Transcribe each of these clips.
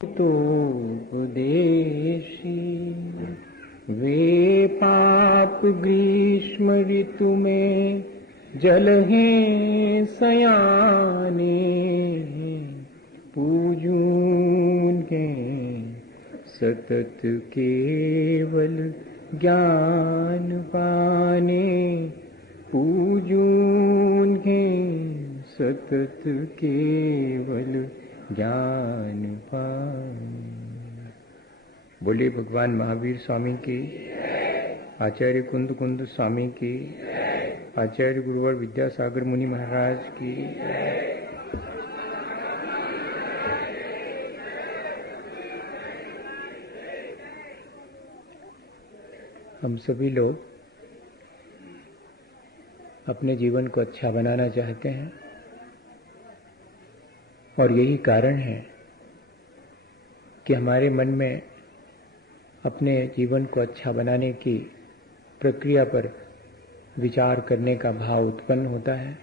तो उपदेशी वे पाप ग्रीष्म ऋतु में जलहें सयाने पूजून के सतत केवल ज्ञान पाने पूजून के सतत केवल ज्ञान पाने। बोले भगवान महावीर स्वामी की, आचार्य कुंद कुंद स्वामी की, आचार्य गुरुवर विद्यासागर मुनि महाराज की। हम सभी लोग अपने जीवन को अच्छा बनाना चाहते हैं और यही कारण है कि हमारे मन में अपने जीवन को अच्छा बनाने की प्रक्रिया पर विचार करने का भाव उत्पन्न होता है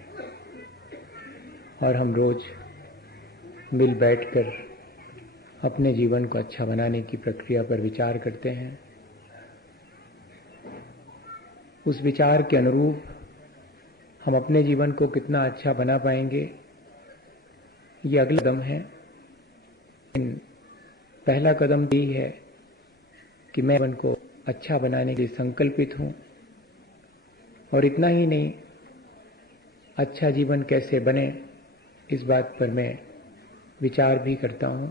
और हम रोज मिल बैठकर अपने जीवन को अच्छा बनाने की प्रक्रिया पर विचार करते हैं। उस विचार के अनुरूप हम अपने जीवन को कितना अच्छा बना पाएंगे, ये अगला कदम है। पहला कदम यही है कि मैं जीवन को अच्छा बनाने के लिए संकल्पित हूं, और इतना ही नहीं, अच्छा जीवन कैसे बने इस बात पर मैं विचार भी करता हूं।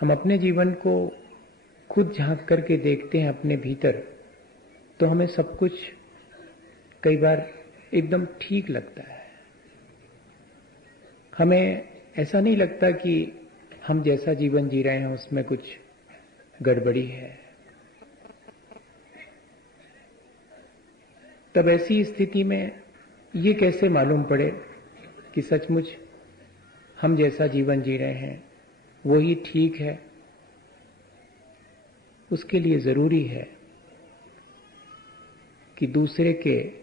हम अपने जीवन को खुद झांक करके देखते हैं अपने भीतर, तो हमें सब कुछ कई बार एकदम ठीक लगता है। हमें ऐसा नहीं लगता कि हम जैसा जीवन जी रहे हैं उसमें कुछ गड़बड़ी है। तब ऐसी स्थिति में ये कैसे मालूम पड़े कि सचमुच हम जैसा जीवन जी रहे हैं वो ही ठीक है? उसके लिए जरूरी है कि दूसरे के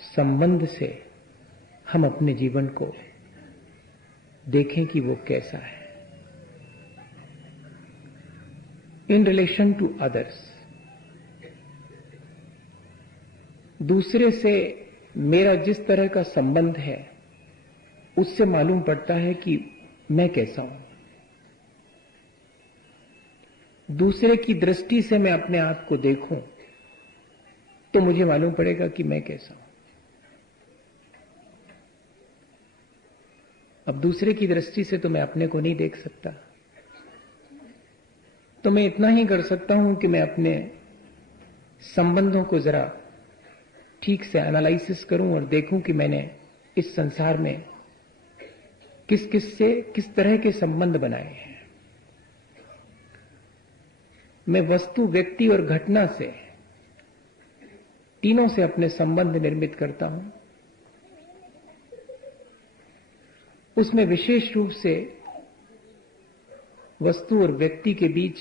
संबंध से हम अपने जीवन को देखें कि वो कैसा है। इन रिलेशन टू अदर्स, दूसरे से मेरा जिस तरह का संबंध है उससे मालूम पड़ता है कि मैं कैसा हूं। दूसरे की दृष्टि से मैं अपने आप को देखूं तो मुझे मालूम पड़ेगा कि मैं कैसा हूं। अब दूसरे की दृष्टि से तो मैं अपने को नहीं देख सकता, तो मैं इतना ही कर सकता हूं कि मैं अपने संबंधों को जरा ठीक से एनालिसिस करूं और देखूं कि मैंने इस संसार में किस किस से किस तरह के संबंध बनाए हैं। मैं वस्तु, व्यक्ति और घटना से, तीनों से अपने संबंध निर्मित करता हूं। उसमें विशेष रूप से वस्तु और व्यक्ति के बीच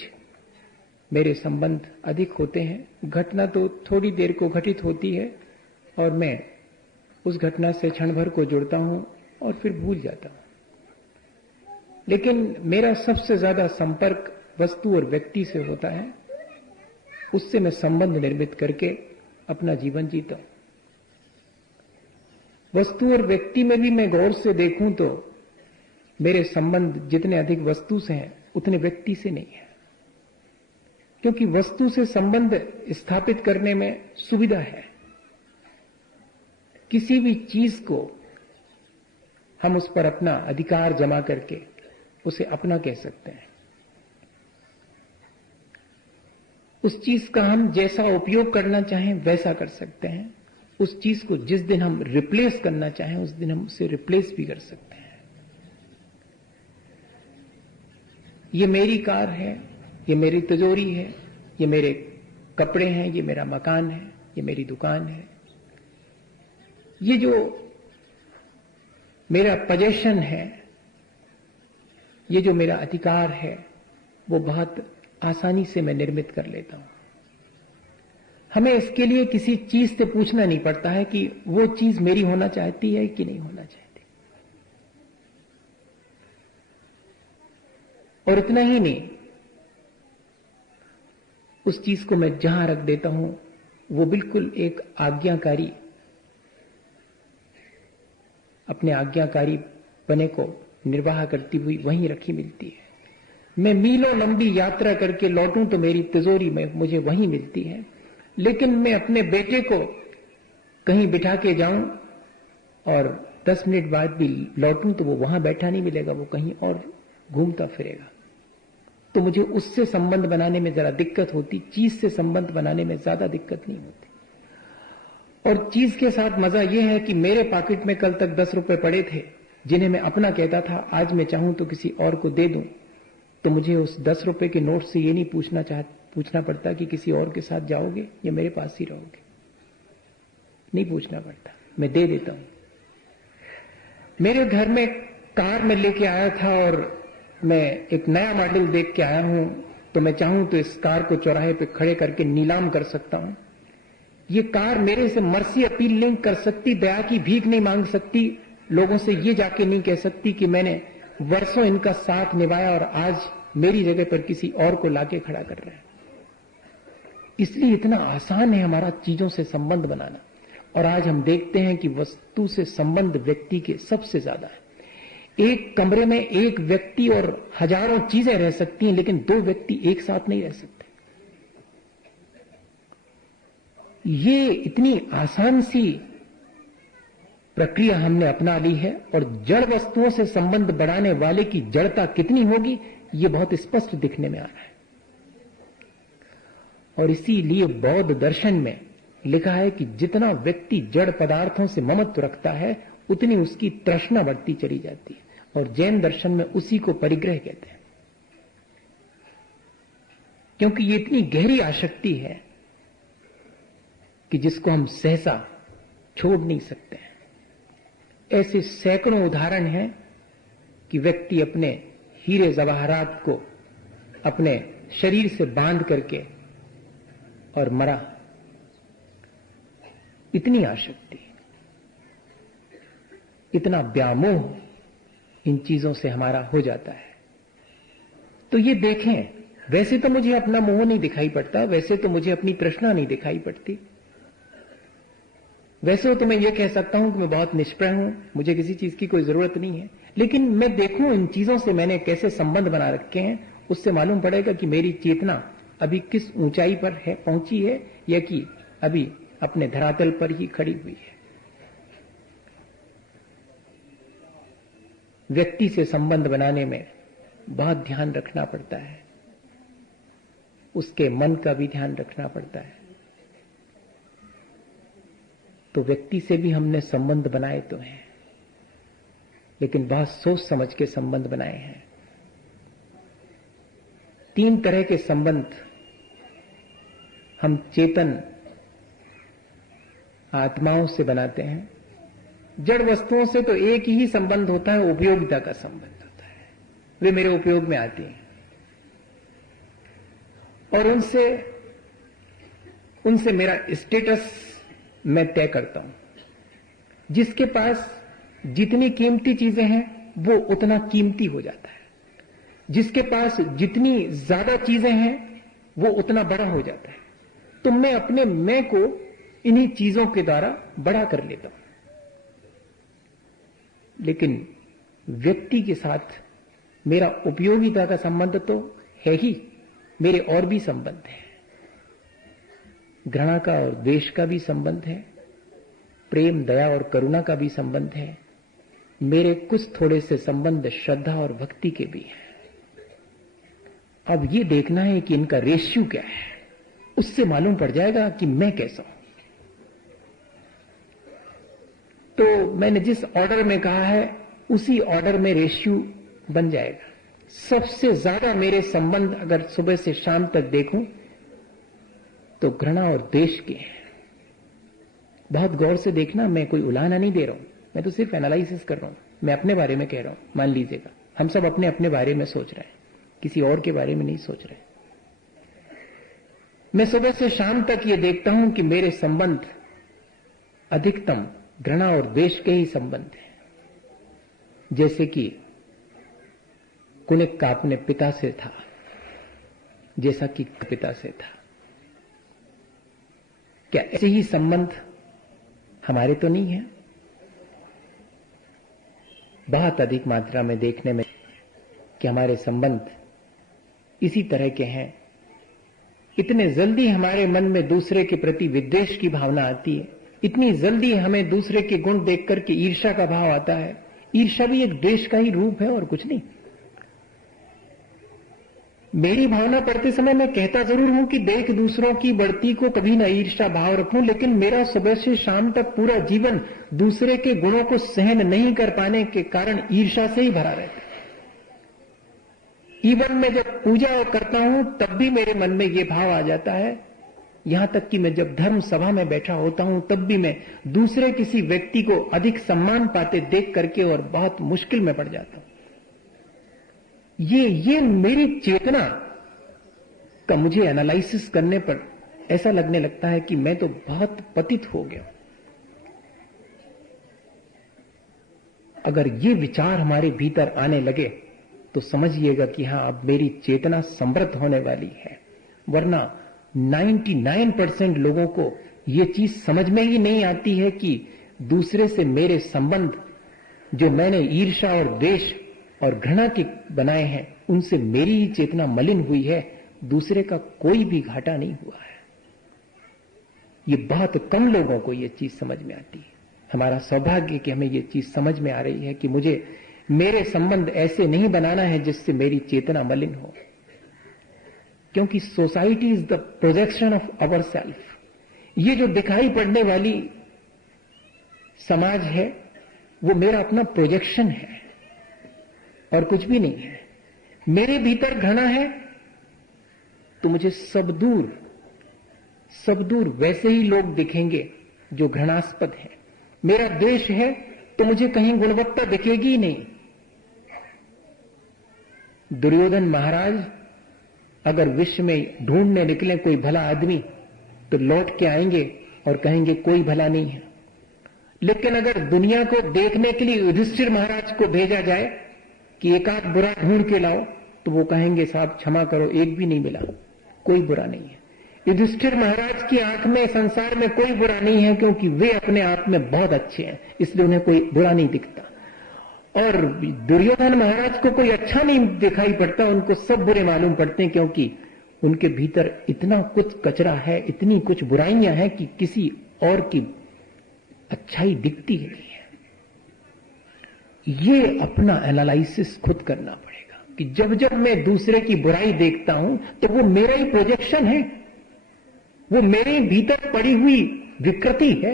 मेरे संबंध अधिक होते हैं। घटना तो थोड़ी देर को घटित होती है और मैं उस घटना से क्षण भर को जुड़ता हूं और फिर भूल जाता हूं। लेकिन मेरा सबसे ज्यादा संपर्क वस्तु और व्यक्ति से होता है। उससे मैं संबंध निर्मित करके अपना जीवन जीता हूं। वस्तु और व्यक्ति में भी मैं गौर से देखूं तो मेरे संबंध जितने अधिक वस्तु से हैं उतने व्यक्ति से नहीं है, क्योंकि वस्तु से संबंध स्थापित करने में सुविधा है। किसी भी चीज को हम उस पर अपना अधिकार जमा करके उसे अपना कह सकते हैं। उस चीज का हम जैसा उपयोग करना चाहें वैसा कर सकते हैं। उस चीज को जिस दिन हम रिप्लेस करना चाहें उस दिन हम उसे रिप्लेस भी कर सकते हैं। ये मेरी कार है, ये मेरी तिजोरी है, ये मेरे कपड़े हैं, ये मेरा मकान है, ये मेरी दुकान है। ये जो मेरा पोजेशन है, ये जो मेरा अधिकार है, वो बहुत आसानी से मैं निर्मित कर लेता हूं। हमें इसके लिए किसी चीज से पूछना नहीं पड़ता है कि वो चीज मेरी होना चाहती है कि नहीं होना चाहती। और इतना ही नहीं, उस चीज को मैं जहां रख देता हूं वो बिल्कुल एक आज्ञाकारी, अपने आज्ञाकारी पने को निर्वाह करती हुई वहीं रखी मिलती है। मैं मीलों लंबी यात्रा करके लौटूं तो मेरी तिजोरी में मुझे वहीं मिलती है, लेकिन मैं अपने बेटे को कहीं बिठा के जाऊं और 10 मिनट बाद भी लौटूं तो वो वहां बैठा नहीं मिलेगा, वो कहीं और घूमता फिरेगा। तो मुझे उससे संबंध बनाने में जरा दिक्कत होती, चीज से संबंध बनाने में ज्यादा दिक्कत नहीं होती। और चीज के साथ मजा यह है कि मेरे पॉकेट में कल तक 10 रुपए पड़े थे जिन्हें मैं अपना कहता था, आज मैं चाहूं तो किसी और को दे दूं, तो मुझे उस 10 रुपए के नोट से ये नहीं पूछना पड़ता कि किसी और के साथ जाओगे या मेरे पास ही रहोगे। नहीं पूछना पड़ता, मैं दे देता हूं। मेरे घर में कार में लेके आया था और मैं एक नया मॉडल देख के आया हूं, तो मैं चाहूं तो इस कार को चौराहे पे खड़े करके नीलाम कर सकता हूं। ये कार मेरे से मर्सी अपील नहीं कर सकती, दया की भीख नहीं मांग सकती, लोगों से ये जाके नहीं कह सकती कि मैंने वर्षों इनका साथ निभाया और आज मेरी जगह पर किसी और को लाके खड़ा कर रहे हैं। इसलिए इतना आसान है हमारा चीजों से संबंध बनाना। और आज हम देखते हैं कि वस्तु से संबंध व्यक्ति के सबसे ज्यादा है। एक कमरे में एक व्यक्ति और हजारों चीजें रह सकती हैं, लेकिन 2 व्यक्ति एक साथ नहीं रह सकते। ये इतनी आसान सी प्रक्रिया हमने अपना ली है, और जड़ वस्तुओं से संबंध बढ़ाने वाले की जड़ता कितनी होगी ये बहुत स्पष्ट दिखने में आ रहा है। और इसीलिए बौद्ध दर्शन में लिखा है कि जितना व्यक्ति जड़ पदार्थों से ममत्व रखता है उतनी उसकी तृष्णा बढ़ती चली जाती है, और जैन दर्शन में उसी को परिग्रह कहते हैं, क्योंकि ये इतनी गहरी आसक्ति है कि जिसको हम सहसा छोड़ नहीं सकते हैं। ऐसे सैकड़ों उदाहरण हैं कि व्यक्ति अपने हीरे जवाहरात को अपने शरीर से बांध करके और मरा। इतनी आसक्ति, इतना व्यामोह इन चीजों से हमारा हो जाता है। तो ये देखें, वैसे तो मुझे अपना मोह नहीं दिखाई पड़ता, वैसे तो मुझे अपनी तृष्णा नहीं दिखाई पड़ती, वैसे तो मैं ये कह सकता हूं कि मैं बहुत निष्प्रय हूं, मुझे किसी चीज की कोई जरूरत नहीं है, लेकिन मैं देखूं इन चीजों से मैंने कैसे संबंध बना रखे हैं, उससे मालूम पड़ेगा कि मेरी चेतना अभी किस ऊंचाई पर है, पहुंची है, या कि अभी अपने धरातल पर ही खड़ी हुई है। व्यक्ति से संबंध बनाने में बहुत ध्यान रखना पड़ता है, उसके मन का भी ध्यान रखना पड़ता है। तो व्यक्ति से भी हमने संबंध बनाए तो हैं, लेकिन बहुत सोच समझ के संबंध बनाए हैं। 3 तरह के संबंध हम चेतन आत्माओं से बनाते हैं। जड़ वस्तुओं से तो एक ही संबंध होता है, उपयोगिता का संबंध होता है, वे मेरे उपयोग में आती हैं और उनसे मेरा स्टेटस मैं तय करता हूं। जिसके पास जितनी कीमती चीजें हैं वो उतना कीमती हो जाता है, जिसके पास जितनी ज्यादा चीजें हैं वो उतना बड़ा हो जाता है। तो मैं अपने मैं को इन्हीं चीजों के द्वारा बड़ा कर लेता हूं। लेकिन व्यक्ति के साथ मेरा उपयोगिता का संबंध तो है ही, मेरे और भी संबंध है। घृणा का और द्वेष का भी संबंध है, प्रेम, दया और करुणा का भी संबंध है। मेरे कुछ थोड़े से संबंध श्रद्धा और भक्ति के भी हैं। अब ये देखना है कि इनका रेशियो क्या है, उससे मालूम पड़ जाएगा कि मैं कैसा हूं। तो मैंने जिस ऑर्डर में कहा है उसी ऑर्डर में रेशियो बन जाएगा। सबसे ज्यादा मेरे संबंध अगर सुबह से शाम तक देखूं तो घृणा और द्वेष के हैं। बहुत गौर से देखना, मैं कोई उलाहना नहीं दे रहा हूं, मैं तो सिर्फ एनालिसिस कर रहा हूं। मैं अपने बारे में कह रहा हूं। मान लीजिएगा हम सब अपने अपने बारे में सोच रहे हैं, किसी और के बारे में नहीं सोच रहे। मैं सुबह से शाम तक ये देखता हूं कि मेरे संबंध अधिकतम घृणा और द्वेष के ही संबंध हैं। जैसे कि कुनिक का अपने पिता से था, जैसा कि पिता से था। क्या ऐसे ही संबंध हमारे तो नहीं है? बहुत अधिक मात्रा में देखने में कि हमारे संबंध इसी तरह के हैं। इतने जल्दी हमारे मन में दूसरे के प्रति विद्वेष की भावना आती है, इतनी जल्दी हमें दूसरे के गुण देख करके ईर्ष्या का भाव आता है। ईर्ष्या भी एक द्वेष का ही रूप है और कुछ नहीं। मेरी भावना पढ़ते समय मैं कहता जरूर हूं कि देख दूसरों की बढ़ती को कभी न ईर्ष्या भाव रखूं, लेकिन मेरा सुबह से शाम तक पूरा जीवन दूसरे के गुणों को सहन नहीं कर पाने के कारण ईर्ष्या से ही भरा रहता है। इवन मैं जब पूजा करता हूं तब भी मेरे मन में यह भाव आ जाता है। यहां तक कि मैं जब धर्म सभा में बैठा होता हूं तब भी मैं दूसरे किसी व्यक्ति को अधिक सम्मान पाते देख करके और बहुत मुश्किल में पड़ जाता हूं। ये मेरी चेतना का मुझे एनालिसिस करने पर ऐसा लगने लगता है कि मैं तो बहुत पतित हो गया। अगर ये विचार हमारे भीतर आने लगे तो समझिएगा कि हां, अब मेरी चेतना समृद्ध होने वाली है। वरना 99% लोगों को यह चीज समझ में ही नहीं आती है कि दूसरे से मेरे संबंध जो मैंने ईर्ष्या और द्वेष और घृणा के बनाए हैं, उनसे मेरी ही चेतना मलिन हुई है, दूसरे का कोई भी घाटा नहीं हुआ है। ये बहुत कम लोगों को ये चीज समझ में आती है। हमारा सौभाग्य कि हमें ये चीज समझ में आ रही है कि मुझे मेरे संबंध ऐसे नहीं बनाना है जिससे मेरी चेतना मलिन हो, क्योंकि society is the projection of our self. ये जो दिखाई पड़ने वाली समाज है वो मेरा अपना प्रोजेक्शन है और कुछ भी नहीं है। मेरे भीतर घृणा है तो मुझे सब दूर वैसे ही लोग दिखेंगे जो घृणास्पद है। मेरा द्वेष है तो मुझे कहीं गुणवत्ता दिखेगी ही नहीं। दुर्योधन महाराज अगर विश्व में ढूंढने निकले कोई भला आदमी तो लौट के आएंगे और कहेंगे कोई भला नहीं है। लेकिन अगर दुनिया को देखने के लिए युधिष्ठिर महाराज को भेजा जाए कि एक आध बुरा ढूंढ के लाओ, तो वो कहेंगे साहब क्षमा करो, एक भी नहीं मिला, कोई बुरा नहीं है। युधिष्ठिर महाराज की आंख में संसार में कोई बुरा नहीं है, क्योंकि वे अपने आप में बहुत अच्छे हैं, इसलिए उन्हें कोई बुरा नहीं दिखता। और दुर्योधन महाराज को कोई अच्छा नहीं दिखाई पड़ता, उनको सब बुरे मालूम पड़ते हैं, क्योंकि उनके भीतर इतना कुछ कचरा है, इतनी कुछ बुराइयां हैं कि किसी और की अच्छाई दिखती ही नहीं है। ये अपना एनालिसिस खुद करना पड़ेगा कि जब जब मैं दूसरे की बुराई देखता हूं तो वो मेरा ही प्रोजेक्शन है, वो मेरे भीतर पड़ी हुई विकृति है।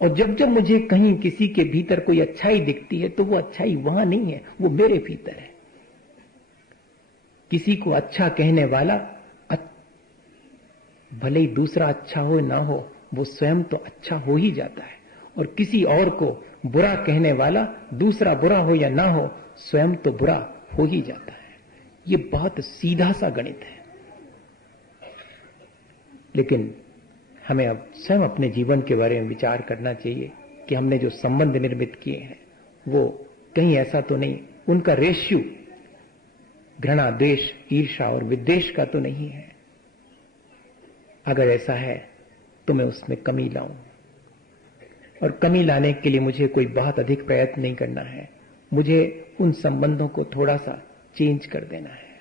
और जब जब मुझे कहीं किसी के भीतर कोई अच्छाई दिखती है तो वो अच्छाई वहां नहीं है, वो मेरे भीतर है। किसी को अच्छा कहने वाला भले ही दूसरा अच्छा हो ना हो, वो स्वयं तो अच्छा हो ही जाता है। और किसी और को बुरा कहने वाला दूसरा बुरा हो या ना हो, स्वयं तो बुरा हो ही जाता है। ये बहुत सीधा सा गणित है। लेकिन हमें अब स्वयं अपने जीवन के बारे में विचार करना चाहिए कि हमने जो संबंध निर्मित किए हैं वो कहीं ऐसा तो नहीं, उनका रेशियो घृणा, द्वेष, ईर्ष्या और विद्वेष का तो नहीं है। अगर ऐसा है तो मैं उसमें कमी लाऊं, और कमी लाने के लिए मुझे कोई बहुत अधिक प्रयत्न नहीं करना है। मुझे उन संबंधों को थोड़ा सा चेंज कर देना है।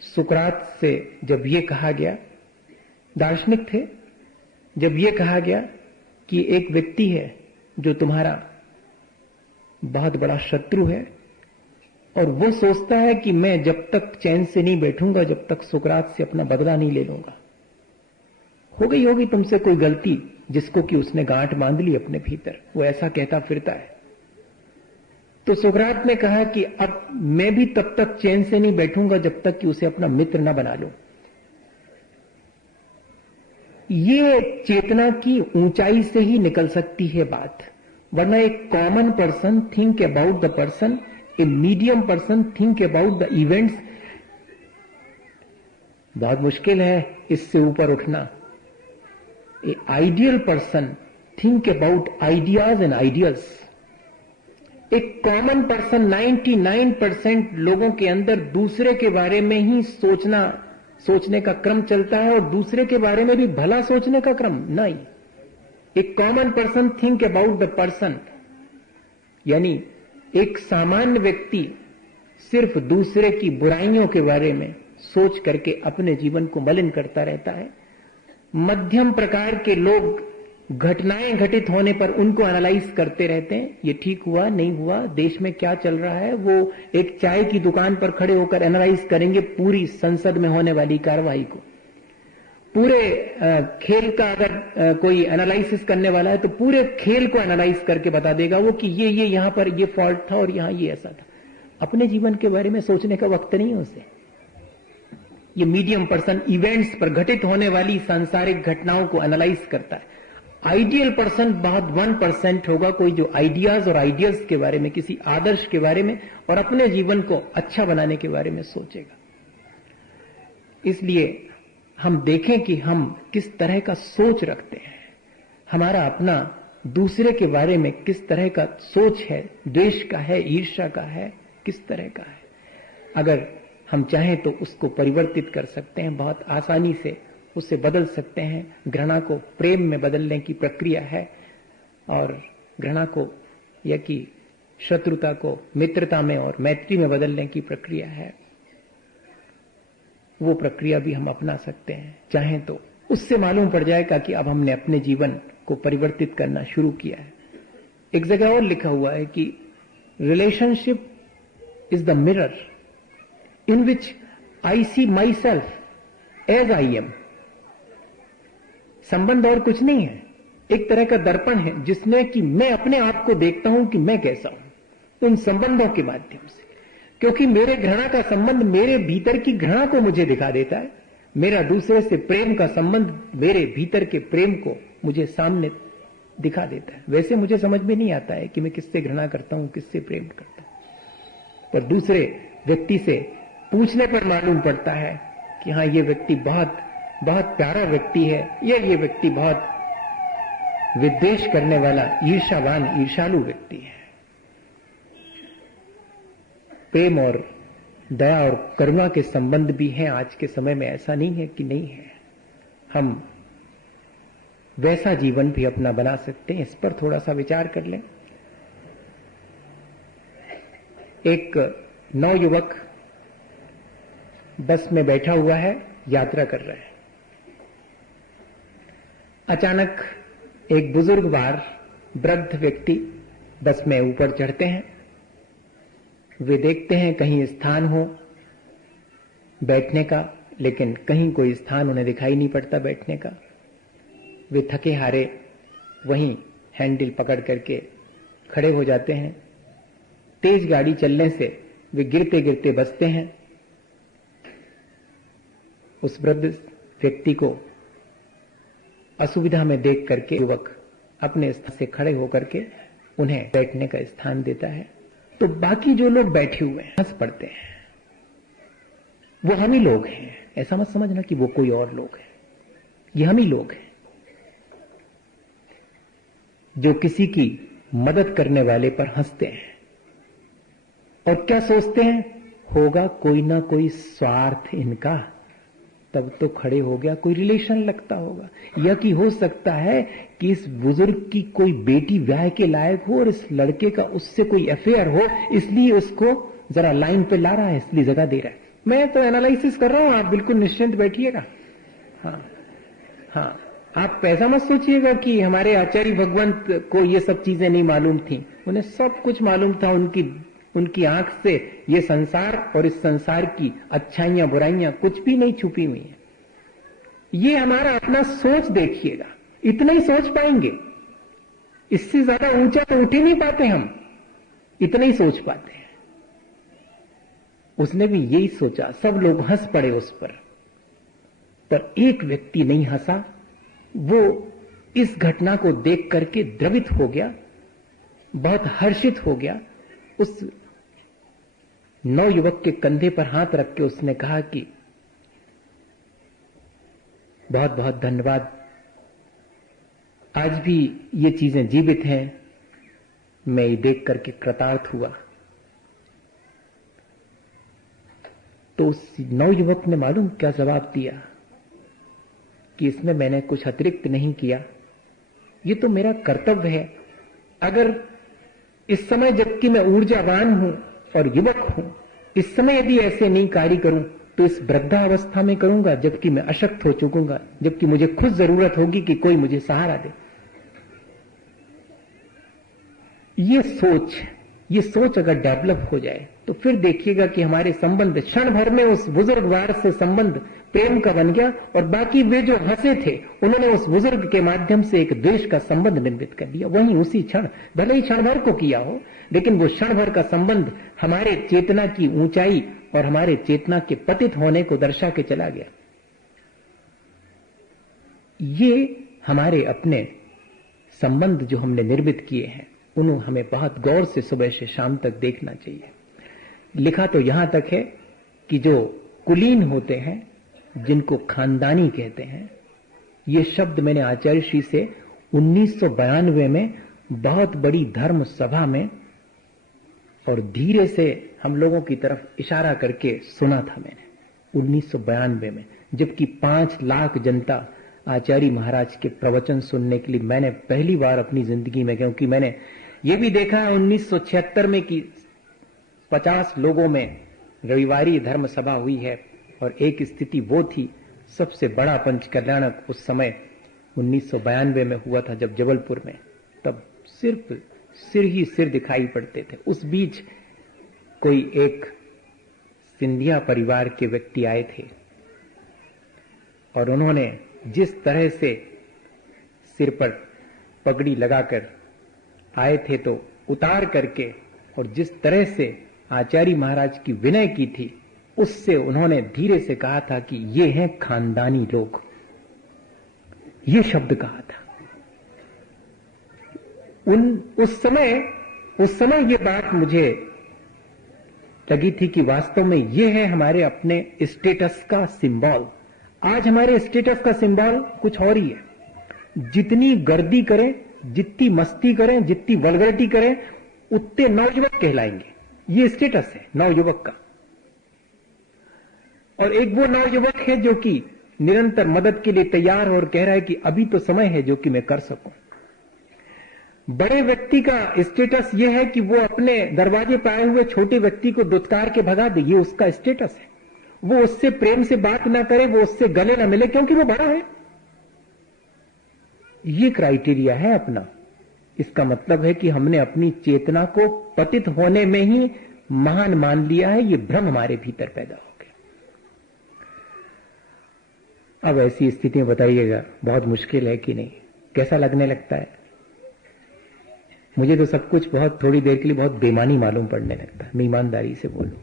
सुकरात से जब ये कहा गया, दार्शनिक थे, जब ये कहा गया कि एक व्यक्ति है जो तुम्हारा बहुत बड़ा शत्रु है और वो सोचता है कि मैं जब तक चैन से नहीं बैठूंगा जब तक सुकरात से अपना बदला नहीं ले लूंगा। हो गई होगी तुमसे कोई गलती जिसको कि उसने गांठ बांध ली अपने भीतर, वो ऐसा कहता फिरता है। तो सुकरात ने कहा कि अब मैं भी तब तक चैन से नहीं बैठूंगा जब तक कि उसे अपना मित्र न बना लूं। ये चेतना की ऊंचाई से ही निकल सकती है बात, वरना एक common person think about the person, a medium person think about the events, बहुत मुश्किल है इससे ऊपर उठना। A ideal person think about ideas and ideals. एक कॉमन पर्सन 99% लोगों के अंदर दूसरे के बारे में ही सोचने का क्रम चलता है, और दूसरे के बारे में भी भला सोचने का क्रम नहीं। एक common person think about the person, यानी एक सामान्य व्यक्ति सिर्फ दूसरे की बुराइयों के बारे में सोच करके अपने जीवन को मलिन करता रहता है। मध्यम प्रकार के लोग घटनाएं घटित होने पर उनको एनालाइज करते रहते हैं, ये ठीक हुआ नहीं हुआ, देश में क्या चल रहा है। वो एक चाय की दुकान पर खड़े होकर एनालाइज करेंगे पूरी संसद में होने वाली कार्रवाई को। पूरे खेल का अगर कोई एनालिसिस करने वाला है तो पूरे खेल को एनालाइज करके बता देगा वो कि ये यहां पर ये फॉल्ट था और यहां ये ऐसा था। अपने जीवन के बारे में सोचने का वक्त नहीं है उसे। ये मीडियम पर्सन इवेंट्स पर घटित होने वाली सांसारिक घटनाओं को एनालाइज करता है। आइडियल पर्सन बहुत 1% होगा, कोई जो आइडियाज और आइडियल्स के बारे में, किसी आदर्श के बारे में और अपने जीवन को अच्छा बनाने के बारे में सोचेगा। इसलिए हम देखें कि हम किस तरह का सोच रखते हैं, हमारा अपना दूसरे के बारे में किस तरह का सोच है, द्वेष का है, ईर्ष्या का है, किस तरह का है। अगर हम चाहें तो उसको परिवर्तित कर सकते हैं, बहुत आसानी से उसे बदल सकते हैं। घृणा को प्रेम में बदलने की प्रक्रिया है, और घृणा को या कि शत्रुता को मित्रता में और मैत्री में बदलने की प्रक्रिया है। वो प्रक्रिया भी हम अपना सकते हैं चाहें तो। उससे मालूम पड़ जाएगा कि अब हमने अपने जीवन को परिवर्तित करना शुरू किया है। एक जगह और लिखा हुआ है कि relationship is the mirror in which I see myself as I am. संबंध और कुछ नहीं है, एक तरह का दर्पण है जिसमें कि मैं अपने आप को देखता हूं कि मैं कैसा हूं उन संबंधों के माध्यम से। क्योंकि मेरे घृणा का संबंध मेरे भीतर की घृणा को मुझे दिखा देता है, मेरा दूसरे से प्रेम का संबंध मेरे भीतर के प्रेम को मुझे सामने दिखा देता है। वैसे मुझे समझ में नहीं आता है कि मैं किससे घृणा करता हूं, किससे प्रेम करता हूं, पर दूसरे व्यक्ति से पूछने पर मालूम पड़ता है कि हाँ, ये व्यक्ति बहुत बहुत प्यारा व्यक्ति है, या ये व्यक्ति बहुत विद्वेष करने वाला, ईर्ष्यावान, ईर्ष्यालु व्यक्ति है। प्रेम और दया और करुणा के संबंध भी हैं आज के समय में, ऐसा नहीं है कि नहीं है। हम वैसा जीवन भी अपना बना सकते हैं, इस पर थोड़ा सा विचार कर लें। एक नौयुवक बस में बैठा हुआ है, यात्रा कर रहा है। अचानक एक बुजुर्गवार वृद्ध व्यक्ति बस में ऊपर चढ़ते हैं। वे देखते हैं कहीं स्थान हो बैठने का, लेकिन कहीं कोई स्थान उन्हें दिखाई नहीं पड़ता बैठने का। वे थके हारे वहीं हैंडल पकड़ करके खड़े हो जाते हैं। तेज गाड़ी चलने से वे गिरते गिरते बचते हैं। उस वृद्ध व्यक्ति को असुविधा में देख करके युवक अपने स्थान से खड़े होकर के उन्हें बैठने का स्थान देता है। तो बाकी जो लोग बैठे हुए हैं हंस पड़ते हैं। वो हम ही लोग हैं, ऐसा मत समझना कि वो कोई और लोग हैं, ये हम ही लोग हैं जो किसी की मदद करने वाले पर हंसते हैं। और क्या सोचते हैं, होगा कोई ना कोई स्वार्थ इनका, तब तो खड़े हो गया, कोई रिलेशन लगता होगा, या कि हो सकता है कि इस बुजुर्ग की कोई बेटी ब्याह के लायक हो और इस लड़के का उससे कोई अफेयर हो, इसलिए उसको जरा लाइन पे ला रहा है, इसलिए जगह दे रहा है। मैं तो एनालिसिस कर रहा हूं, आप बिल्कुल निश्चिंत बैठिएगा। हाँ, आप ऐसा मत सोचिएगा कि हमारे आचार्य भगवंत को ये सब चीजें नहीं मालूम थी। उन्हें सब कुछ मालूम था। उनकी आंख से ये संसार और इस संसार की अच्छाइयां बुराइयां कुछ भी नहीं छुपी हुई है। ये हमारा अपना सोच देखिएगा, इतना ही सोच पाएंगे, इससे ज्यादा ऊंचा तो उठ ही नहीं पाते हम, इतना ही सोच पाते हैं। उसने भी यही सोचा, सब लोग हंस पड़े उस पर एक व्यक्ति नहीं हंसा। वो इस घटना को देख करके द्रवित हो गया, बहुत हर्षित हो गया। उस नौयुवक के कंधे पर हाथ रख के उसने कहा कि बहुत बहुत धन्यवाद। आज भी ये चीजें जीवित हैं, मैं ये देख करके कृतार्थ हुआ। तो उस नौयुवक ने मालूम क्या जवाब दिया कि इसमें मैंने कुछ अतिरिक्त नहीं किया, ये तो मेरा कर्तव्य है। अगर इस समय जबकि मैं ऊर्जावान हूं और युवक हूं, इस समय यदि ऐसे नहीं कार्य करूं तो इस वृद्धावस्था में करूंगा जबकि मैं अशक्त हो चुकूंगा, जबकि मुझे खुद जरूरत होगी कि कोई मुझे सहारा दे। ये सोच अगर डेवलप हो जाए तो फिर देखिएगा कि हमारे संबंध क्षण भर में उस बुजुर्गवार से संबंध प्रेम का बन गया, और बाकी वे जो हंसे थे उन्होंने उस बुजुर्ग के माध्यम से एक द्वेष का संबंध निर्मित कर दिया। वहीं उसी क्षण, भले ही क्षण भर को किया हो, लेकिन वो क्षण भर का संबंध हमारे चेतना की ऊंचाई और हमारे चेतना के पतित होने को दर्शा के चला गया। ये हमारे अपने संबंध जो हमने निर्मित किए हैं, उन्हें हमें बहुत गौर से सुबह से शाम तक देखना चाहिए। लिखा तो यहां तक है कि जो कुलीन होते हैं, जिनको खानदानी कहते हैं, ये शब्द मैंने आचार्य श्री से 1992 में बहुत बड़ी धर्म सभा में और धीरे से हम लोगों की तरफ इशारा करके सुना था मैंने 1992 में, जबकि 5 लाख जनता आचार्य महाराज के प्रवचन सुनने के लिए मैंने पहली बार अपनी जिंदगी में, क्योंकि मैंने ये भी देखा है 1976 में कि 50 लोगों में रविवारी धर्म सभा हुई है, और एक स्थिति वो थी, सबसे बड़ा पंच कल्याणक उस समय 1992 में हुआ था जब जबलपुर में, तब सिर्फ सिर ही सिर दिखाई पड़ते थे। उस बीच कोई एक सिंधिया परिवार के व्यक्ति आए थे और उन्होंने जिस तरह से सिर पर पगड़ी लगाकर आए थे तो उतार करके, और जिस तरह से आचार्य महाराज की विनय की थी, उससे उन्होंने धीरे से कहा था कि ये हैं खानदानी लोग, ये शब्द कहा था। उस समय ये बात मुझे लगी थी कि वास्तव में ये है हमारे अपने स्टेटस का सिंबल। आज हमारे स्टेटस का सिंबल कुछ और ही है। जितनी गर्दी करें, जितनी मस्ती करें, जितनी वल्गरिटी करें, उतने नवयुवक कहलाएंगे। ये स्टेटस है नवयुवक का। और एक वो नवयुवक है जो कि निरंतर मदद के लिए तैयार हो और कह रहा है कि अभी तो समय है जो कि मैं कर सकूं। बड़े व्यक्ति का स्टेटस यह है कि वो अपने दरवाजे पे आए हुए छोटे व्यक्ति को दुत्कार के भगा दे, ये उसका स्टेटस है। वो उससे प्रेम से बात ना करे, वो उससे गले ना मिले, क्योंकि वो बड़ा है। ये क्राइटेरिया है अपना। इसका मतलब है कि हमने अपनी चेतना को पतित होने में ही महान मान लिया है। ये भ्रम हमारे भीतर पैदा हो गया। अब ऐसी स्थिति में बताइएगा, बहुत मुश्किल है कि नहीं? कैसा लगने लगता है? मुझे तो सब कुछ बहुत थोड़ी देर के लिए बहुत बेमानी मालूम पड़ने लगता है। मैं ईमानदारी से बोलूं,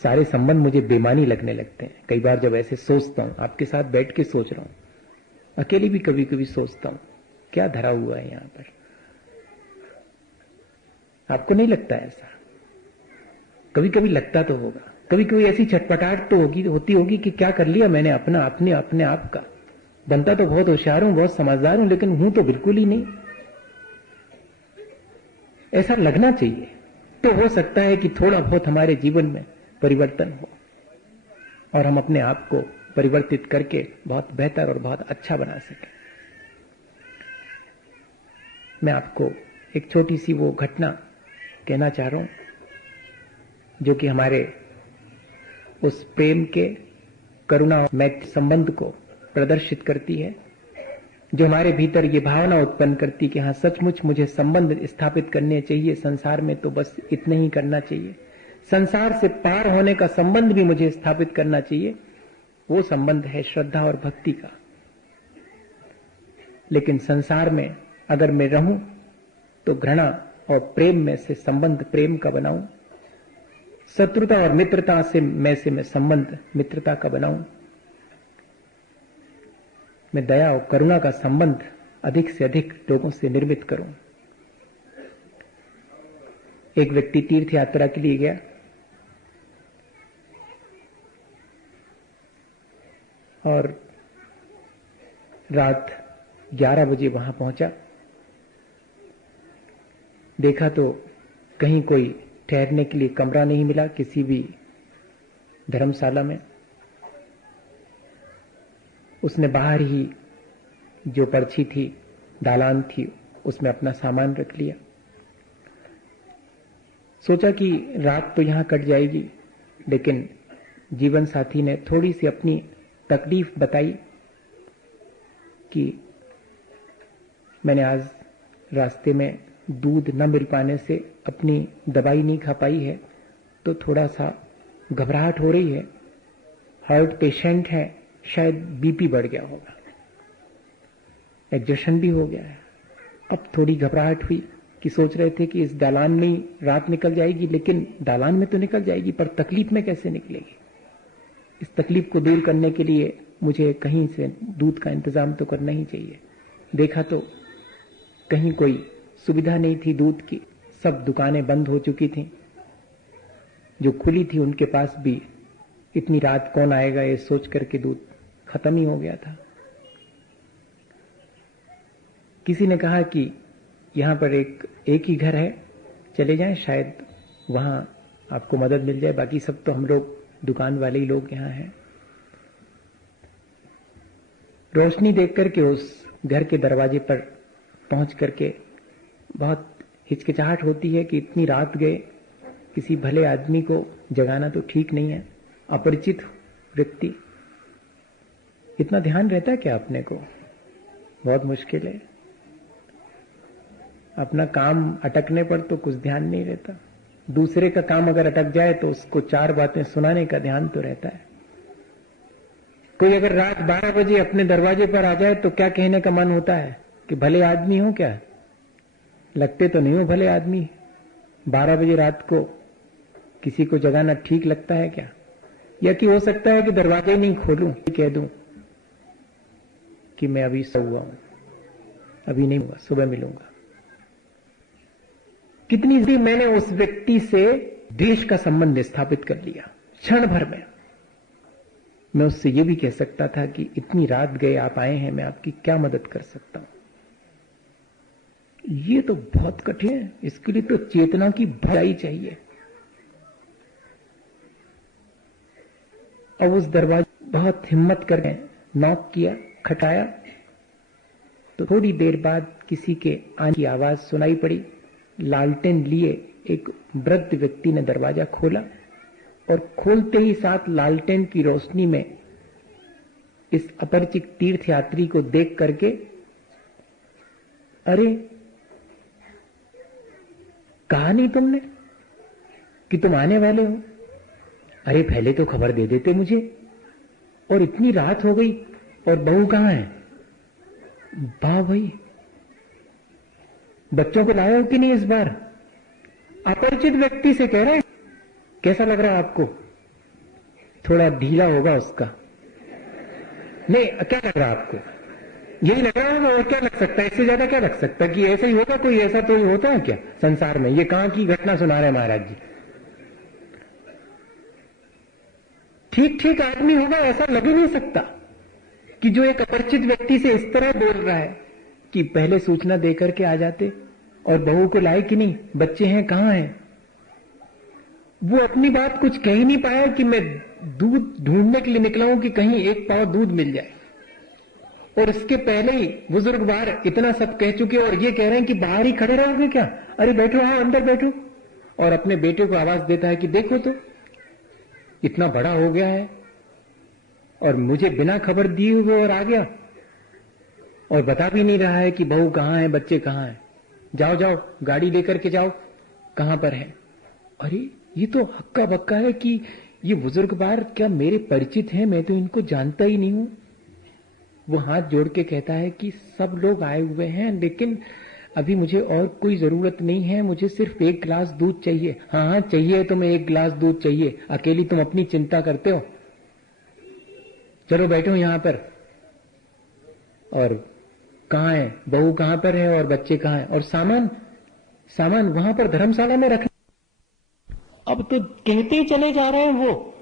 सारे संबंध मुझे बेमानी लगने लगते हैं। कई बार जब ऐसे सोचता हूं, आपके साथ बैठ के सोच रहा हूं, अकेले भी कभी कभी सोचता हूं, क्या धरा हुआ है यहां पर? आपको नहीं लगता ऐसा? कभी कभी लगता तो होगा। कभी कभी ऐसी छटपटाहट तो होती होगी कि क्या कर लिया मैंने अपने आप का। बनता तो बहुत होशियार हूं, बहुत समझदार हूं, लेकिन हूं तो बिल्कुल ही नहीं। ऐसा लगना चाहिए तो हो सकता है कि थोड़ा बहुत हमारे जीवन में परिवर्तन हो और हम अपने आप को परिवर्तित करके बहुत बेहतर और बहुत अच्छा बना सकें। मैं आपको एक छोटी सी वो घटना कहना चाह रहा हूं जो कि हमारे उस प्रेम के, करुणा और मैत्री संबंध को प्रदर्शित करती है, जो हमारे भीतर ये भावना उत्पन्न करती कि हाँ, सचमुच मुझे संबंध स्थापित करने चाहिए संसार में, तो बस इतने ही करना चाहिए। संसार से पार होने का संबंध भी मुझे स्थापित करना चाहिए। वो संबंध है श्रद्धा और भक्ति का। लेकिन संसार में अगर मैं रहूं तो घृणा और प्रेम में से संबंध प्रेम का बनाऊं, शत्रुता और मित्रता से मैं संबंध मित्रता का बनाऊं, मैं दया और करुणा का संबंध अधिक से अधिक लोगों से निर्मित करूं। एक व्यक्ति तीर्थ यात्रा के लिए गया और रात 11 बजे वहां पहुंचा। देखा तो कहीं कोई ठहरने के लिए कमरा नहीं मिला किसी भी धर्मशाला में। उसने बाहर ही जो पर्ची थी, दालान थी, उसमें अपना सामान रख लिया। सोचा कि रात तो यहां कट जाएगी, लेकिन जीवन साथी ने थोड़ी सी अपनी तकलीफ बताई कि मैंने आज रास्ते में दूध न मिल पाने से अपनी दवाई नहीं खा पाई है, तो थोड़ा सा घबराहट हो रही है। हार्ट पेशेंट है, शायद बीपी बढ़ गया होगा, एग्जॉशन भी हो गया है। अब थोड़ी घबराहट हुई कि सोच रहे थे कि इस दालान में ही रात निकल जाएगी, लेकिन दालान में तो निकल जाएगी, पर तकलीफ में कैसे निकलेगी। इस तकलीफ को दूर करने के लिए मुझे कहीं से दूध का इंतजाम तो करना ही चाहिए। देखा तो कहीं कोई सुविधा नहीं थी दूध की, सब दुकानें बंद हो चुकी थीं। जो खुली थी उनके पास भी इतनी रात कौन आएगा ये सोच करके दूध खत्म ही हो गया था। किसी ने कहा कि यहां पर एक ही घर है, चले जाएं, शायद वहां आपको मदद मिल जाए, बाकी सब तो हम लोग दुकान वाले ही लोग यहां हैं। रोशनी देख करके उस घर के दरवाजे पर पहुंच करके बहुत हिचकिचाहट होती है कि इतनी रात गए, किसी भले आदमी को जगाना तो ठीक नहीं है। अपरिचित व्यक्ति, इतना ध्यान रहता है क्या अपने को? बहुत मुश्किल है। अपना काम अटकने पर तो कुछ ध्यान नहीं रहता, दूसरे का काम अगर अटक जाए तो उसको 4 बातें सुनाने का ध्यान तो रहता है। कोई अगर रात 12 बजे अपने दरवाजे पर आ जाए तो क्या कहने का मन होता है कि भले आदमी हो क्या? लगते तो नहीं हो भले आदमी। 12 बजे रात को किसी को जगाना ठीक लगता है क्या? या कि हो सकता है कि दरवाजे ही नहीं खोलूं, कह दूं कि मैं अभी सो हुआ हूं, अभी नहीं हुआ, सुबह मिलूंगा। कितनी सी मैंने उस व्यक्ति से देश का संबंध स्थापित कर लिया क्षण भर में। मैं उससे यह भी कह सकता था कि इतनी रात गए, आप आए हैं, मैं आपकी क्या मदद कर सकता हूं। ये तो बहुत कठिन है, इसके लिए तो चेतना की भलाई चाहिए। अब उस दरवाजे बहुत हिम्मत करके नॉक किया, खटाया, तो थोड़ी देर बाद किसी के आने की आवाज सुनाई पड़ी। लालटेन लिए एक वृद्ध व्यक्ति ने दरवाजा खोला और खोलते ही साथ लालटेन की रोशनी में इस अपरिचित तीर्थयात्री को देख करके, अरे कहा नहीं तुमने कि तुम आने वाले हो? अरे पहले तो खबर दे देते मुझे, और इतनी रात हो गई, और बहू कहां है? वाह भाई, बच्चों को लाए हो कि नहीं इस बार? अपरिचित व्यक्ति से कह रहे हैं। कैसा लग रहा है आपको? थोड़ा ढीला होगा उसका, नहीं क्या लग रहा है आपको? यही लग रहा होगा, और क्या लग सकता है? इससे ज्यादा क्या लग सकता है? कि ऐसा ही होगा? कोई ऐसा तो होता है क्या संसार में? ये कहां की घटना सुना रहे महाराज जी। ठीक ठीक आदमी होगा, ऐसा लग ही नहीं सकता कि जो एक अपरिचित व्यक्ति से इस तरह बोल रहा है कि पहले सूचना देकर के आ जाते, और बहू को लाए कि नहीं, बच्चे हैं कहां हैं। वो अपनी बात कुछ कह ही नहीं पाया कि मैं दूध ढूंढने के लिए निकला हूं कि कहीं एक पाव दूध मिल जाए, और इसके पहले ही बुजुर्ग बाहर इतना सब कह चुके और ये कह रहे हैं कि बाहर ही खड़े रहोगे क्या? अरे बैठो, हाँ अंदर बैठो। और अपने बेटे को आवाज देता है कि देखो तो इतना बड़ा हो गया है और मुझे बिना खबर दिए हुए और आ गया, और बता भी नहीं रहा है कि बहू कहां है, बच्चे कहां हैं। जाओ जाओ गाड़ी लेकर के जाओ, कहां पर है? अरे ये तो हक्का बक्का है कि ये बुजुर्ग बार क्या मेरे परिचित हैं, मैं तो इनको जानता ही नहीं हूं। वो हाथ जोड़ के कहता है कि सब लोग आए हुए हैं, लेकिन अभी मुझे और कोई जरूरत नहीं है, मुझे सिर्फ 1 गिलास दूध चाहिए। हाँ हाँ चाहिए तुम्हें 1 गिलास दूध चाहिए, अकेली तुम अपनी चिंता करते हो, चलो बैठो यहां पर। और कहां है बहू, कहां पर है, और बच्चे कहां हैं, और सामान वहां पर धर्मशाला में रख। अब तो कहते ही चले जा रहे हैं वो,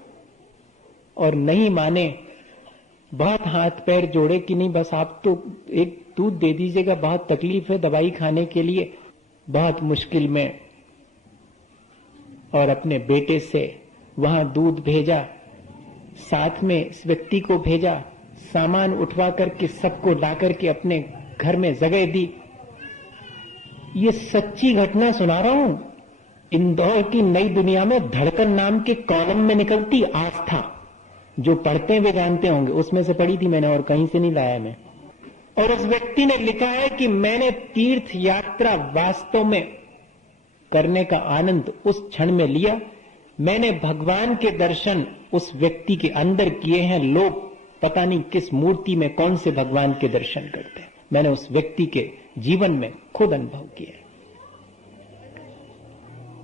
और नहीं माने बहुत हाथ पैर जोड़े कि नहीं बस आप तो एक दूध दे दीजिएगा, बहुत तकलीफ है दवाई खाने के लिए, बहुत मुश्किल में, और अपने बेटे से वहां दूध भेजा, साथ में इस व्यक्ति को भेजा, सामान उठवा करके सबको ला करके अपने घर में जगह दी। ये सच्ची घटना सुना रहा हूं। इंदौर की नई दुनिया में धड़कन नाम के कॉलम में निकलती आस्था, जो पढ़ते हैं वे जानते होंगे, उसमें से पढ़ी थी मैंने और कहीं से नहीं लाया मैं। और उस व्यक्ति ने लिखा है कि मैंने तीर्थ यात्रा वास्तव में करने का आनंद उस क्षण में लिया, मैंने भगवान के दर्शन उस व्यक्ति के अंदर किए हैं। लोग पता नहीं किस मूर्ति में कौन से भगवान के दर्शन करते हैं, मैंने उस व्यक्ति के जीवन में खुद अनुभव किया।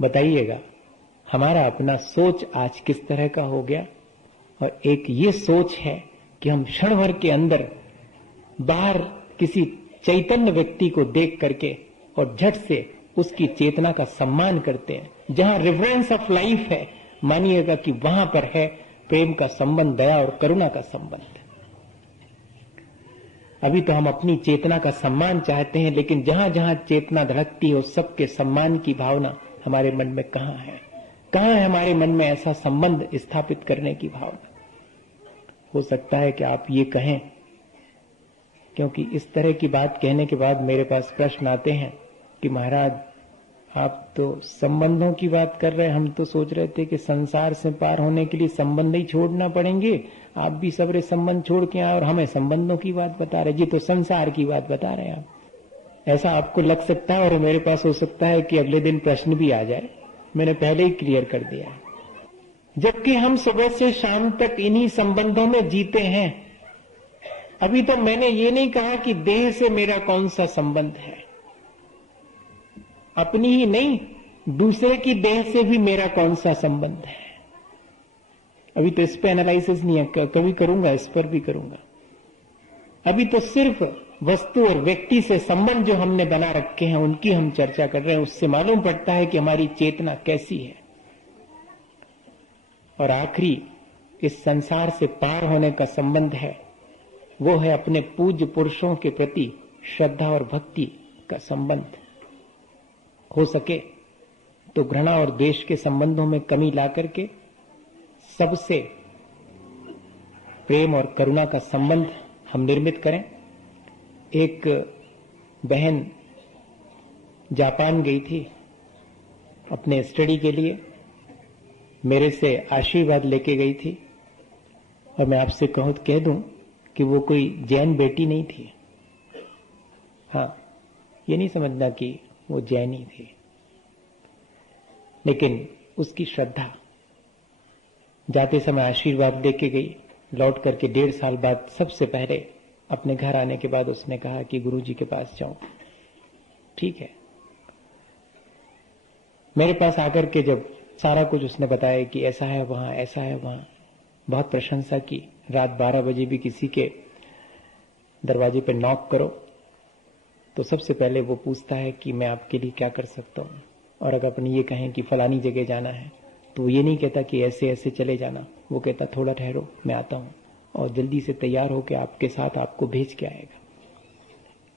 बताइएगा हमारा अपना सोच आज किस तरह का हो गया। और एक ये सोच है कि हम क्षण भर के अंदर बाहर किसी चैतन्य व्यक्ति को देख करके और झट से उसकी चेतना का सम्मान करते हैं। जहां रिवरेंस ऑफ लाइफ है, मानिएगा कि वहां पर है प्रेम का संबंध, दया और करुणा का संबंध। अभी तो हम अपनी चेतना का सम्मान चाहते हैं, लेकिन जहां जहां चेतना धड़कती है उस सबके सम्मान की भावना हमारे मन में कहां है? कहां है हमारे मन में ऐसा संबंध स्थापित करने की भावना? हो सकता है कि आप ये कहें, क्योंकि इस तरह की बात कहने के बाद मेरे पास प्रश्न आते हैं कि महाराज आप तो संबंधों की बात कर रहे हैं, हम तो सोच रहे थे कि संसार से पार होने के लिए संबंध ही छोड़ना पड़ेंगे, आप भी सबरे संबंध छोड़ के आए और हमें संबंधों की बात बता रहे। जी तो संसार की बात बता रहे हैं आप, ऐसा आपको लग सकता है। और मेरे पास हो सकता है कि अगले दिन प्रश्न भी आ जाए, मैंने पहले ही क्लियर कर दिया है। जबकि हम सुबह से शाम तक इन्हीं संबंधों में जीते हैं। अभी तो मैंने ये नहीं कहा कि देह से मेरा कौन सा संबंध है, अपनी ही नहीं दूसरे की देह से भी मेरा कौन सा संबंध है। अभी तो इस पे एनालिसिस नहीं है, कभी करूंगा, इस पर भी करूंगा। अभी तो सिर्फ वस्तु और व्यक्ति से संबंध जो हमने बना रखे हैं उनकी हम चर्चा कर रहे हैं। उससे मालूम पड़ता है कि हमारी चेतना कैसी है। और आखिरी इस संसार से पार होने का संबंध है, वो है अपने पूज्य पुरुषों के प्रति श्रद्धा और भक्ति का संबंध। हो सके तो घृणा और द्वेष के संबंधों में कमी ला करके सबसे प्रेम और करुणा का संबंध हम निर्मित करें। एक बहन जापान गई थी अपने स्टडी के लिए, मेरे से आशीर्वाद लेके गई थी। और मैं आपसे कह दूं कि वो कोई जैन बेटी नहीं थी। हाँ, ये नहीं समझना कि वो जैनी थी, लेकिन उसकी श्रद्धा। जाते समय आशीर्वाद लेके गई, लौट करके 1.5 साल बाद सबसे पहले अपने घर आने के बाद उसने कहा कि गुरुजी के पास जाऊं। ठीक है, मेरे पास आकर के जब सारा कुछ उसने बताया कि ऐसा है वहां, ऐसा है वहां, बहुत प्रशंसा की। रात 12 बजे भी किसी के दरवाजे पे नॉक करो तो सबसे पहले वो पूछता है कि मैं आपके लिए क्या कर सकता हूं। और अगर अपन ये कहें कि फलानी जगह जाना है तो ये नहीं कहता कि ऐसे ऐसे चले जाना, वो कहता थोड़ा ठहरो मैं आता हूं, और जल्दी से तैयार होकर आपके साथ आपको भेज के आएगा।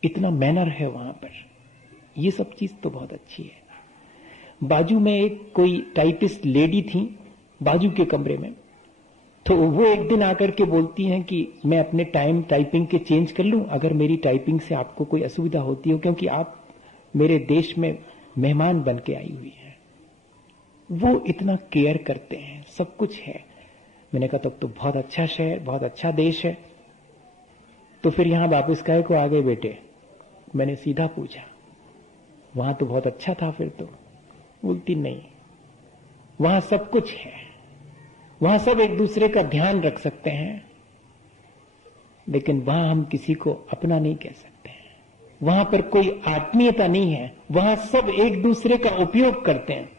इतना मैनर है वहां पर। ये सब चीज तो बहुत अच्छी है। बाजू में एक कोई टाइपिस्ट लेडी थी बाजू के कमरे में, तो वो एक दिन आकर के बोलती हैं कि मैं अपने टाइपिंग के चेंज कर लूं अगर मेरी टाइपिंग से आपको कोई असुविधा होती हो, क्योंकि आप मेरे देश में मेहमान बन के आई हुई हैं। वो इतना केयर करते हैं, सब कुछ है। मैंने कहा तब तो बहुत अच्छा शहर, बहुत अच्छा देश है। तो फिर यहां वापस काहे को आ गए बेटे? मैंने सीधा पूछा। वहां तो बहुत अच्छा था फिर तो। बोलती नहीं, वहां सब कुछ है, वहां सब एक दूसरे का ध्यान रख सकते हैं, लेकिन वहां हम किसी को अपना नहीं कह सकते हैं। वहां पर कोई आत्मीयता नहीं है। वहां सब एक दूसरे का उपयोग करते हैं,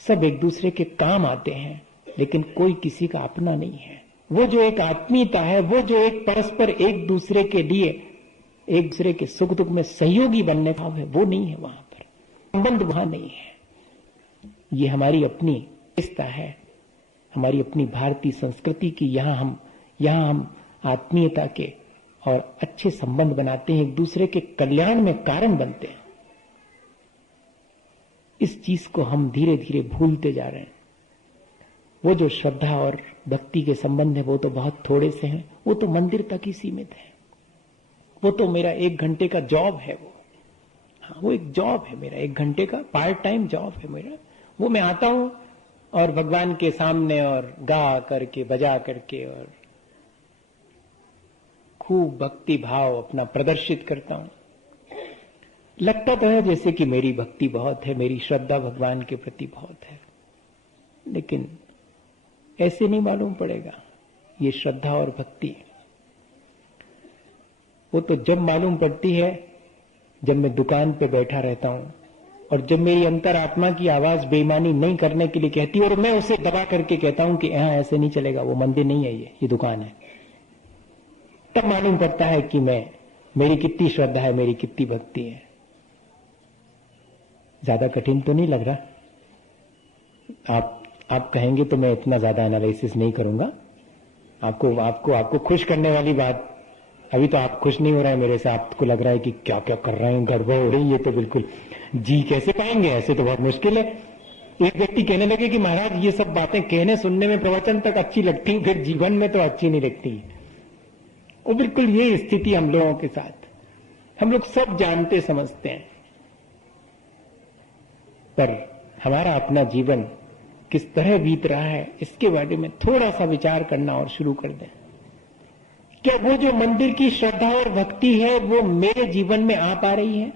सब एक दूसरे के काम आते हैं, लेकिन कोई किसी का अपना नहीं है। वो जो एक आत्मीयता है, वो जो एक परस्पर एक दूसरे के लिए एक दूसरे के सुख दुख में सहयोगी बनने का भाव है, वो नहीं है। वहां पर संबंध वहां नहीं है। ये हमारी अपनी विशेषता है, हमारी अपनी भारतीय संस्कृति की। यहां हम यहां हम आत्मीयता के और अच्छे संबंध बनाते हैं, एक दूसरे के कल्याण में कारण बनते हैं। इस चीज को हम धीरे धीरे भूलते जा रहे हैं। वो जो श्रद्धा और भक्ति के संबंध है वो तो बहुत थोड़े से हैं, वो तो मंदिर तक ही सीमित है। वो तो मेरा 1 घंटे का जॉब है। वो एक जॉब है मेरा, 1 घंटे का पार्ट टाइम जॉब है मेरा। वो मैं आता हूं और भगवान के सामने और गा करके बजा करके और खूब भक्ति भाव अपना प्रदर्शित करता हूं। लगता तो है जैसे कि मेरी भक्ति बहुत है, मेरी श्रद्धा भगवान के प्रति बहुत है, लेकिन ऐसे नहीं मालूम पड़ेगा ये श्रद्धा और भक्ति। वो तो जब मालूम पड़ती है जब मैं दुकान पे बैठा रहता हूं और जब मेरी अंतरात्मा की आवाज बेईमानी नहीं करने के लिए कहती है और मैं उसे दबा करके कहता हूं कि यहां ऐसे नहीं चलेगा, वो मंदिर नहीं है, ये दुकान है। तब मालूम पड़ता है कि मेरी कितनी श्रद्धा है, मेरी कितनी भक्ति है। ज्यादा कठिन तो नहीं लग रहा? आप कहेंगे तो मैं इतना ज्यादा एनालिसिस नहीं करूंगा। आपको खुश करने वाली बात, अभी तो आप खुश नहीं हो रहे हैं मेरे से, आपको लग रहा है कि क्या क्या कर रहे हैं, गड़बड़ हो रही है, तो बिल्कुल जी कैसे पाएंगे, ऐसे तो बहुत मुश्किल है। एक व्यक्ति कहने लगे कि महाराज ये सब बातें कहने सुनने में प्रवचन तक अच्छी लगती, फिर जीवन में तो अच्छी नहीं लगती। वो बिल्कुल ये स्थिति हम लोगों के साथ, हम लोग सब जानते समझते हैं, पर हमारा अपना जीवन किस तरह बीत रहा है इसके बारे में थोड़ा सा विचार करना और शुरू कर दें। क्या वो जो मंदिर की श्रद्धा और भक्ति है वो मेरे जीवन में आ पा रही है?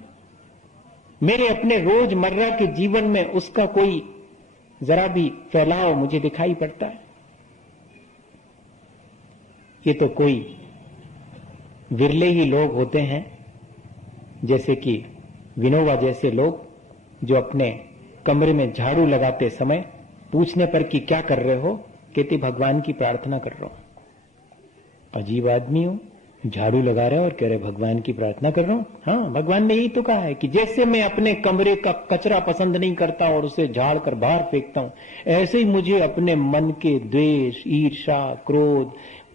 मेरे अपने रोजमर्रा के जीवन में उसका कोई जरा भी फैलाव मुझे दिखाई पड़ता है? ये तो कोई विरले ही लोग होते हैं, जैसे कि विनोबा जैसे लोग, जो अपने कमरे में झाड़ू लगाते समय पूछने पर कि क्या कर रहे हो, कहते भगवान की प्रार्थना कर रहा हूं। अजीब आदमी हो, झाड़ू लगा रहे हो और कह रहे भगवान की प्रार्थना कर रहा हूं। हाँ, भगवान ने यही तो कहा है कि जैसे मैं अपने कमरे का कचरा पसंद नहीं करता और उसे झाड़ कर बाहर फेंकता हूं, ऐसे ही मुझे अपने मन के द्वेष, ईर्ष्या, क्रोध,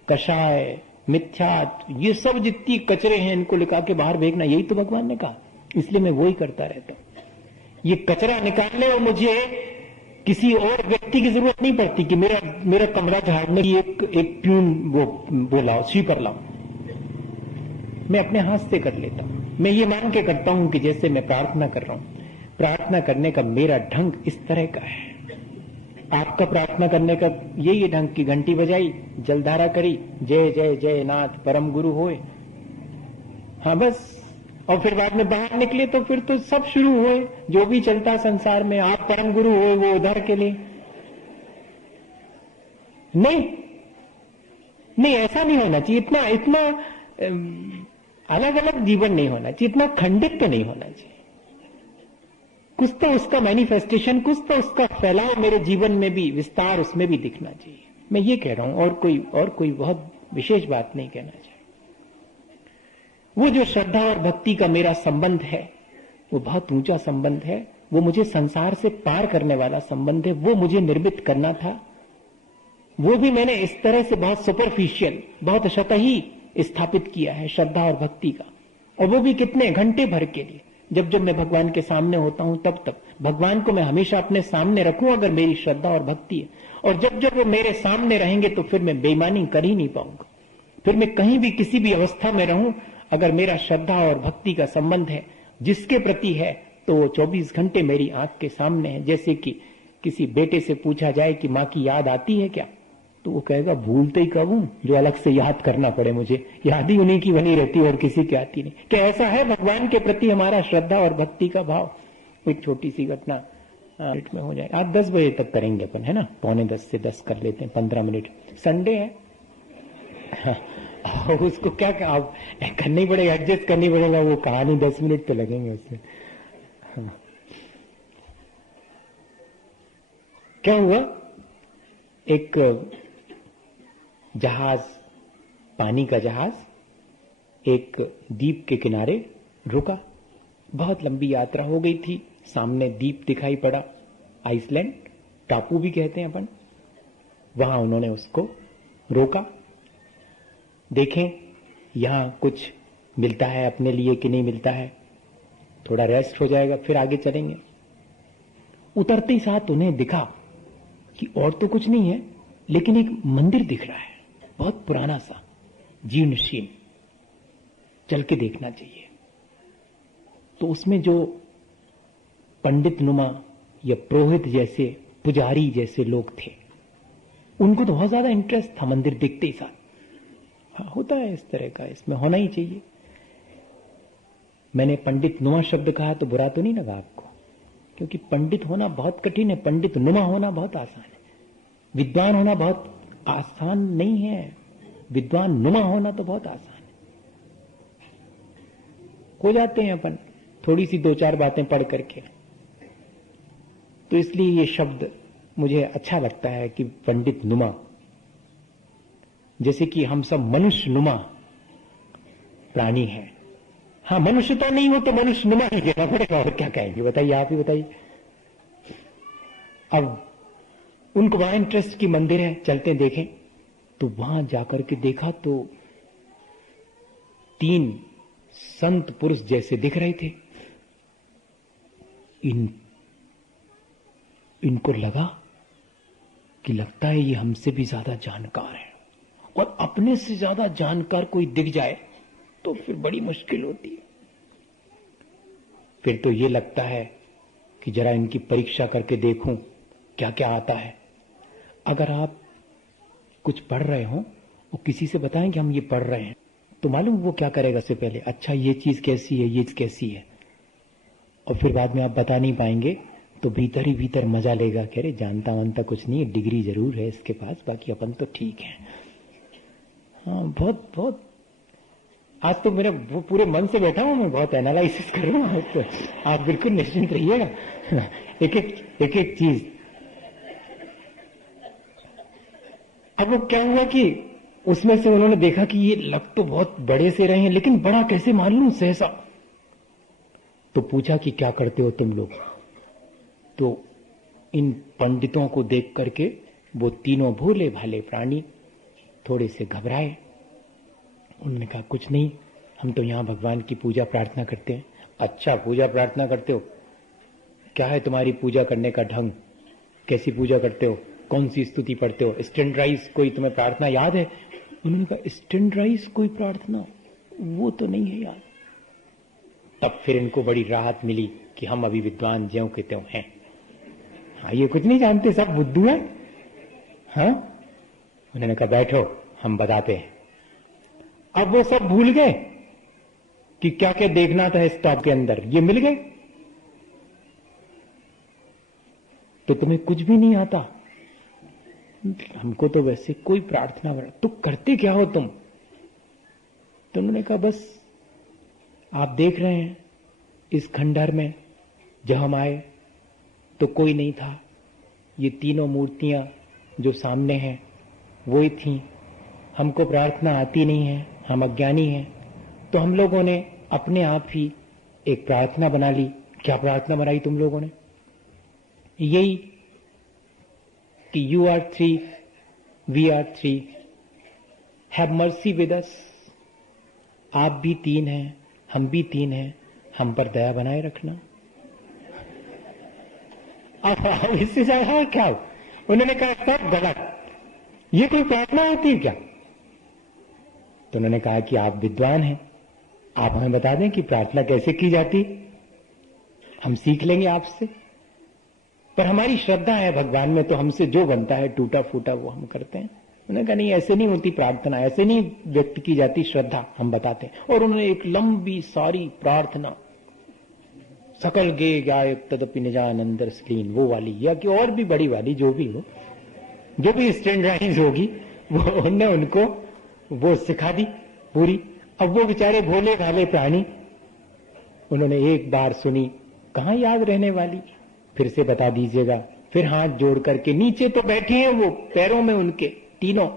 कषाय, मिथ्यात्व, ये सब जितनी कचरे हैं इनको निकाल के बाहर फेंकना, यही तो भगवान ने कहा। इसलिए मैं वही करता रहता हूं। ये कचरा निकालने और मुझे किसी और व्यक्ति की जरूरत नहीं पड़ती कि मेरा कमरा झाड़ने की एक प्यून वो लाओ, स्वीपर लाओ। मैं अपने हाथ से कर लेता हूं। मैं ये मान के करता हूं कि जैसे मैं प्रार्थना कर रहा हूं, प्रार्थना करने का मेरा ढंग इस तरह का है। आपका प्रार्थना करने का यही ढंग की घंटी बजाई, जलधारा करी, जय जय जय नाथ परम गुरु होए, हाँ बस। और फिर बाद में बाहर निकले तो फिर तो सब शुरू हुए, जो भी चलता संसार में, आप परम गुरु हुए वो उधर के लिए। नहीं ऐसा नहीं होना चाहिए। इतना अलग अलग जीवन नहीं होना चाहिए, इतना खंडित तो नहीं होना चाहिए। कुछ तो उसका मैनिफेस्टेशन, कुछ तो उसका फैलाव मेरे जीवन में भी, विस्तार उसमें भी दिखना चाहिए। मैं ये कह रहा हूं, और कोई बहुत विशेष बात नहीं कहना चाहिए। वो जो श्रद्धा और भक्ति का मेरा संबंध है वो बहुत ऊंचा संबंध है। वो मुझे संसार से पार करने वाला संबंध है। वो मुझे निर्मित करना था, वो भी मैंने इस तरह से बहुत सुपरफिशियल, बहुत सतही स्थापित किया है श्रद्धा और भक्ति का। और वो भी कितने घंटे भर के लिए। जब मैं भगवान के सामने होता हूं तब भगवान को मैं हमेशा अपने सामने रखूं अगर मेरी श्रद्धा और भक्ति है। और जब वो मेरे सामने रहेंगे तो फिर मैं बेईमानी कर ही नहीं पाऊंगा। फिर मैं कहीं भी किसी भी अवस्था में रहूं, अगर मेरा श्रद्धा और भक्ति का संबंध है जिसके प्रति है, तो वो 24 घंटे मेरी आंख के सामने है। जैसे कि किसी बेटे से पूछा जाए कि मां की याद आती है क्या, तो वो कहेगा भूलते ही कब हूं जो अलग से याद करना पड़े, मुझे याद ही उन्हीं की बनी रहती और किसी की आती नहीं। क्या ऐसा है भगवान के प्रति हमारा श्रद्धा और भक्ति का भाव? एक छोटी सी घटना मिनट में हो जाए। आज 10 बजे तक करेंगे अपन, है ना, 9:45 से 10 कर लेते हैं, 15 मिनट। संडे है, हाँ, उसको क्या आप करनी पड़ेगा, एडजस्ट करनी पड़ेगा। वो कहानी 10 मिनट तो लगेंगे उसमें। हाँ। क्या हुआ, एक जहाज, पानी का जहाज एक द्वीप के किनारे रुका। बहुत लंबी यात्रा हो गई थी। सामने द्वीप दिखाई पड़ा, आइसलैंड, टापू भी कहते हैं अपन। वहां उन्होंने उसको रोका देखें यहां कुछ मिलता है अपने लिए कि नहीं मिलता है, थोड़ा रेस्ट हो जाएगा, फिर आगे चलेंगे। उतरते ही साथ उन्हें दिखा कि और तो कुछ नहीं है, लेकिन एक मंदिर दिख रहा है, बहुत पुराना सा, जीर्ण शीर्ण, चल के देखना चाहिए। तो उसमें जो पंडित नुमा या पुरोहित जैसे, पुजारी जैसे लोग थे, उनको तो बहुत ज्यादा इंटरेस्ट था मंदिर दिखते ही साथ। हाँ, होता है इस तरह का, इसमें होना ही चाहिए। मैंने पंडित नुमा शब्द कहा तो बुरा तो नहीं लगा आपको, क्योंकि पंडित होना बहुत कठिन है, पंडित नुमा होना बहुत आसान है। विद्वान होना बहुत आसान नहीं है, विद्वान नुमा होना तो बहुत आसान है। हो जाते हैं अपन थोड़ी सी दो चार बातें पढ़ करके। तो इसलिए ये शब्द मुझे अच्छा लगता है कि पंडित नुमा, जैसे कि हम सब मनुष्य नुमा प्राणी हैं। हाँ, मनुष्य तो नहीं हो तो मनुष्य नुमा ही कहना पड़ेगा, और क्या कहेंगे बताइए, आप ही बताइए। अब उनको वहां इंटरेस्ट की मंदिर है, चलते देखें। तो वहां जाकर के देखा तो 3 संत पुरुष जैसे दिख रहे थे। इनको लगा कि लगता है ये हमसे भी ज्यादा जानकार है, और अपने से ज्यादा जानकार कोई दिख जाए तो फिर बड़ी मुश्किल होती है। फिर तो ये लगता है कि जरा इनकी परीक्षा करके देखूं क्या क्या आता है। अगर आप कुछ पढ़ रहे हो और किसी से बताएं कि हम ये पढ़ रहे हैं, तो मालूम वो क्या करेगा सबसे पहले, अच्छा ये चीज कैसी है, ये चीज कैसी है, और फिर बाद में आप बता नहीं पाएंगे तो भीतर ही भीतर मजा लेगा, कह रहे जानता वानता कुछ नहीं है, डिग्री जरूर है इसके पास, बाकी अपन तो ठीक है। हाँ, बहुत बहुत आज तो मेरा वो पूरे मन से बैठा हूं, मैं बहुत एनालिसिस कर रहा हूं, तो आप बिल्कुल निश्चिंत रहिएगा। एक एक चीज। अब वो क्या हुआ कि उसमें से उन्होंने देखा कि ये लग तो बहुत बड़े से रहे हैं, लेकिन बड़ा कैसे मान लूं सहसा। तो पूछा कि क्या करते हो तुम लोग। तो इन पंडितों को देख करके वो तीनों भोले भाले प्राणी थोड़े से घबराए। उन्होंने कहा कुछ नहीं, हम तो यहां भगवान की पूजा प्रार्थना करते हैं। अच्छा, पूजा प्रार्थना करते हो, क्या है तुम्हारी पूजा करने का ढंग, कैसी पूजा करते हो, कौन सी स्तुति पढ़ते हो, स्टैंडर्डाइज कोई तुम्हें प्रार्थना याद है? उन्होंने कहा स्टैंडर्डाइज कोई प्रार्थना वो तो नहीं है याद। तब फिर इनको बड़ी राहत मिली कि हम अभी विद्वान ज्यों के त्यों हैं। हाँ, ये कुछ नहीं जानते, सब बुद्धू है। हाँ, उन्होंने कहा बैठो हम बताते हैं। अब वो सब भूल गए कि क्या क्या देखना था इस टॉप के अंदर, ये मिल गए। तो तुम्हें कुछ भी नहीं आता, हमको तो वैसे कोई प्रार्थना बड़ा, तो करते क्या हो तुम? तो उन्होंने कहा बस आप देख रहे हैं इस खंडहर में जब हम आए तो कोई नहीं था, ये तीनों मूर्तियां जो सामने हैं वही थीं। हमको प्रार्थना आती नहीं है, हम अज्ञानी हैं, तो हम लोगों ने अपने आप ही एक प्रार्थना बना ली। क्या प्रार्थना बनाई तुम लोगों ने? यही कि you are 3, we are 3, have mercy with us. आप भी 3 हैं, हम भी 3 हैं, हम पर दया बनाए रखना। अब इससे ज्यादा क्या? उन्होंने कहा सब गलत, ये कोई प्रार्थना होती है क्या? तो उन्होंने कहा कि आप विद्वान हैं, आप हमें बता दें कि प्रार्थना कैसे की जाती, हम सीख लेंगे आपसे। पर हमारी श्रद्धा है भगवान में, तो हमसे जो बनता है टूटा फूटा वो हम करते हैं। उन्होंने कहा नहीं, ऐसे नहीं होती प्रार्थना, ऐसे नहीं व्यक्त की जाती श्रद्धा, हम बताते हैं। और उन्होंने एक लंबी सारी प्रार्थना, सकल गे गायक तदपि निजानंदर स्लीन, वो वाली, या कि और भी बड़ी वाली, जो भी हो, जो भी स्टैंडर्डाइज होगी, वो उन्होंने उनको वो सिखा दी पूरी। अब वो बेचारे भोले भाले प्राणी, उन्होंने एक बार सुनी, कहां याद रहने वाली, फिर से बता दीजिएगा। फिर हाथ जोड़ करके, नीचे तो बैठे हैं वो पैरों में उनके तीनों,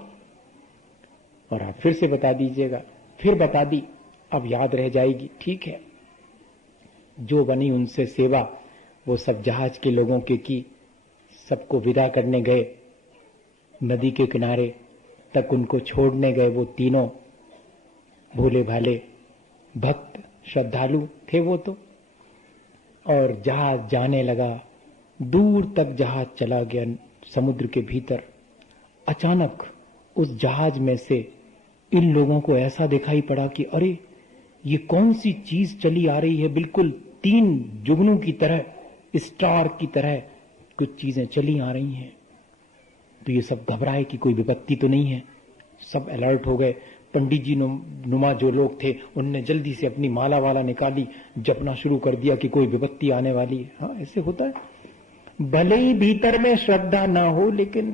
और आप फिर से बता दीजिएगा। फिर बता दी, अब याद रह जाएगी, ठीक है। जो बनी उनसे सेवा, वो सब जहाज के लोगों के की, सबको विदा करने गए, नदी के किनारे तक उनको छोड़ने गए वो तीनों, भोले भाले भक्त श्रद्धालु थे वो तो। और जहाज जाने लगा, दूर तक जहाज चला गया समुद्र के भीतर। अचानक उस जहाज में से इन लोगों को ऐसा दिखाई पड़ा कि अरे ये कौन सी चीज चली आ रही है, बिल्कुल 3 जुगनू की तरह, स्टार की तरह कुछ चीजें चली आ रही हैं। तो ये सब घबराए कि कोई विपत्ति तो नहीं है। सब अलर्ट हो गए। पंडित जी नुमा जो लोग थे उनने जल्दी से अपनी माला वाला निकाली, जपना शुरू कर दिया कि कोई विपत्ति आने वाली है। हाँ, ऐसे होता है। भले ही भीतर में श्रद्धा ना हो, लेकिन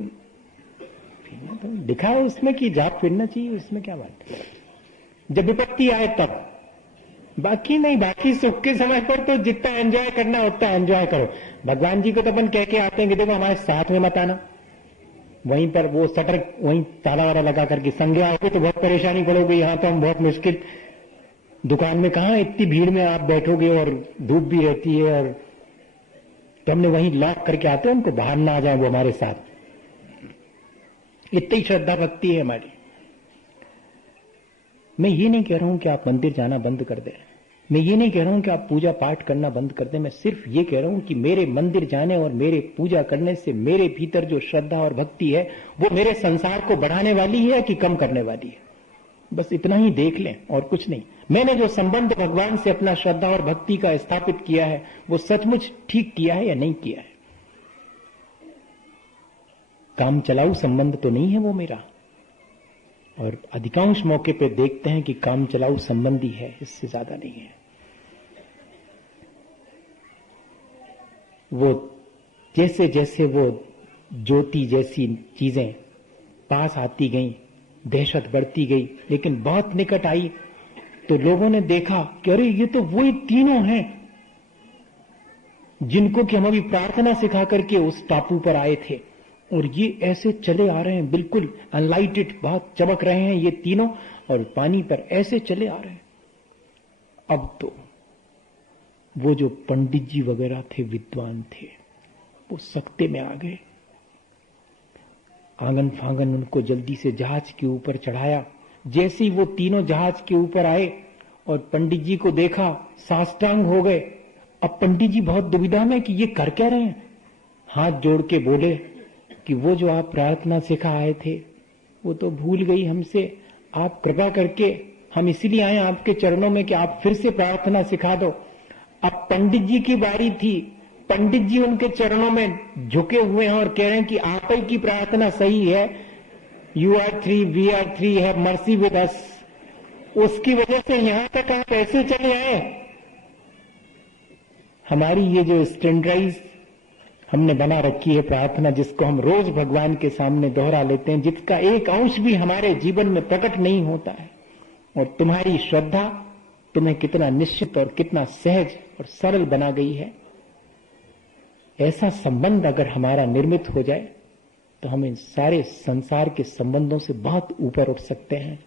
तो लिखा है उसमें कि जाप फिरना चाहिए, उसमें क्या बात है। जब विपत्ति आए तब, बाकी नहीं, बाकी सुख के समय पर तो जितना एंजॉय करना उतना एंजॉय करो। भगवान जी को तो अपन कह के आते हैं कि देखो हमारे साथ में मत आना, वहीं पर वो शटर वहीं ताला वाला लगा करके संगे आओगे तो बहुत परेशानी पड़ोगे। यहां तो हम बहुत मुश्किल, दुकान में कहां इतनी भीड़ में आप बैठोगे और धूप भी रहती है, और तो हमने वहीं लॉक करके आते हैं, उनको बाहर ना आ जाए वो हमारे साथ। इतनी श्रद्धा भक्ति है हमारी। मैं ये नहीं कह रहा हूं कि आप मंदिर जाना बंद कर दें, मैं ये नहीं कह रहा हूं कि आप पूजा पाठ करना बंद कर दें। मैं सिर्फ ये कह रहा हूं कि मेरे मंदिर जाने और मेरे पूजा करने से मेरे भीतर जो श्रद्धा और भक्ति है वो मेरे संसार को बढ़ाने वाली है कि कम करने वाली है। बस इतना ही देख लें और कुछ नहीं। मैंने जो संबंध भगवान से अपना श्रद्धा और भक्ति का स्थापित किया है वो सचमुच ठीक किया है या नहीं किया है। काम चलाऊ संबंध तो नहीं है वो मेरा, और अधिकांश मौके पे देखते हैं कि काम चलाऊ संबंधी है, इससे ज्यादा नहीं है। वो जैसे जैसे वो ज्योति जैसी चीजें पास आती गई, दहशत बढ़ती गई, लेकिन बहुत निकट आई तो लोगों ने देखा कि अरे ये तो वही तीनों हैं जिनको कि हम अभी प्रार्थना सिखा करके उस टापू पर आए थे, और ये ऐसे चले आ रहे हैं, बिल्कुल अनलाइटेड, बहुत चमक रहे हैं ये तीनों, और पानी पर ऐसे चले आ रहे हैं। अब तो वो जो पंडित जी वगैरह थे, विद्वान थे, वो सकते में आ गए। आंगन फांगन उनको जल्दी से जहाज के ऊपर चढ़ाया। जैसे ही वो तीनों जहाज के ऊपर आए और पंडित जी को देखा, साष्टांग हो गए। अब पंडित जी बहुत दुविधा में कि ये कर क्या रहे हैं। हाथ जोड़ के बोले कि वो जो आप प्रार्थना सिखा आए थे वो तो भूल गई हमसे, आप कृपा करके, हम इसीलिए आए आपके चरणों में कि आप फिर से प्रार्थना सिखा दो। अब पंडित जी की बारी थी। पंडित जी उनके चरणों में झुके हुए हैं और कह रहे हैं कि आप ही की प्रार्थना सही है, you are 3 we are 3, have mercy with us. उसकी वजह से यहां तक आप ऐसे चले आए। हमारी ये जो स्टैंडर्डाइज हमने बना रखी है प्रार्थना, जिसको हम रोज भगवान के सामने दोहरा लेते हैं, जिसका एक अंश भी हमारे जीवन में प्रकट नहीं होता है, और तुम्हारी श्रद्धा तुम्हें कितना निश्चित और कितना सहज और सरल बना गई है। ऐसा संबंध अगर हमारा निर्मित हो जाए तो हम इन सारे संसार के संबंधों से बहुत ऊपर उठ सकते हैं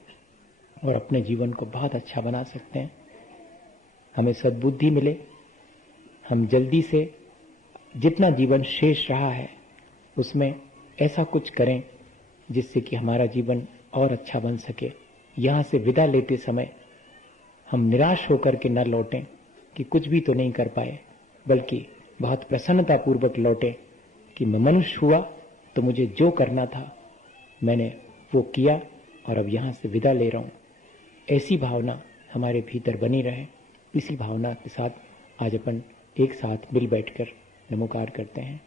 और अपने जीवन को बहुत अच्छा बना सकते हैं। हमें सद्बुद्धि मिले, हम जल्दी से जितना जीवन शेष रहा है उसमें ऐसा कुछ करें जिससे कि हमारा जीवन और अच्छा बन सके। यहां से विदा लेते समय हम निराश होकर के न लौटें कि कुछ भी तो नहीं कर पाए, बल्कि बहुत प्रसन्नता पूर्वक लौटें कि मैं मनुष्य हुआ तो मुझे जो करना था मैंने वो किया और अब यहां से विदा ले रहा हूं। ऐसी भावना हमारे भीतर बनी रहे। इसी भावना के साथ आज अपन एक साथ मिल बैठकर नमोकार करते हैं।